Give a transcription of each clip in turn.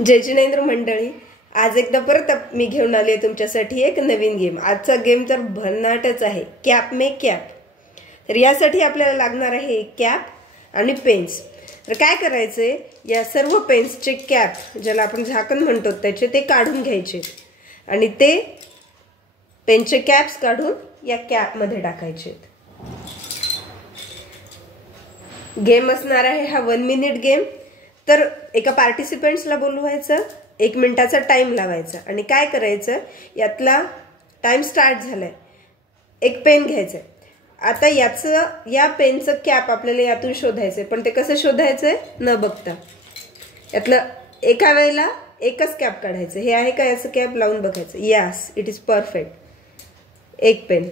जय जिनेंद्र मंडळी, आज एकदा परत मी घेऊन आले तुमच्यासाठी एक नवीन गेम। आजचा गेम तर भन्नाटच आहे, कॅप में कॅप। तर यासाठी आपल्याला लागणार आहे कॅप आणि पेन्स। तर काय करायचंय, या सर्व पेन्सचे कॅप ज्याला आपण झाकण म्हणतो त्याचे ते काढून घ्यायचे आणि ते पेनचे कॅप्स काढून या कॅप मध्ये टाकायचे। गेम असणार आहे हा 1 मिनिट गेम। तर एका पार्टिसिपेंट्सला बोलवायचं, 1 मिनिटाचा टाइम लावायचा आणि काय करायचं, यातला टाइम स्टार्ट झालाय, एक पेन घ्यायचंय। आता या पेनचं कॅप आपल्याला यातून शोधायचंय, पण ते कसं शोधायचंय न बघता यातलं एका वेळेला एकच कॅप काढायचं। हे आहे का याचं कॅप लावून बघायचं, यस इट इज परफेक्ट। एक पेन,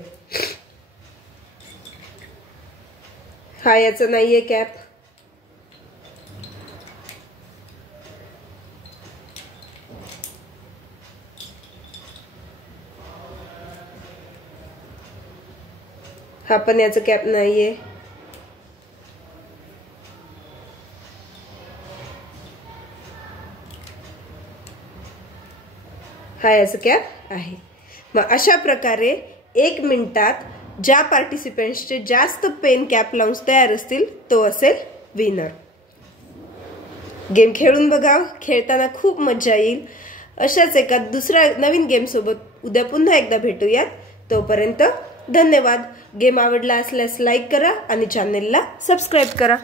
हा याचं नाहीये कॅप, हा पण याचं कॅप नाहीये, हा याचं कॅप आहे। मग अशा प्रकारे 1 मिनिटात ज्या पार्टिसिपेंट्सचे जास्त पेन कॅप लावून तयार असतील तो असेल विनर। गेम खेळून बघा, खेळताना खूप मजा येईल। अशाच एका दुसऱ्या नवीन गेम सोबत उद्या पुन्हा एकदा भेटूयात। तोपर्यंत धन्यवाद। गेम आवडला असल्यास लाईक करा आणि चॅनलला सबस्क्राइब करा।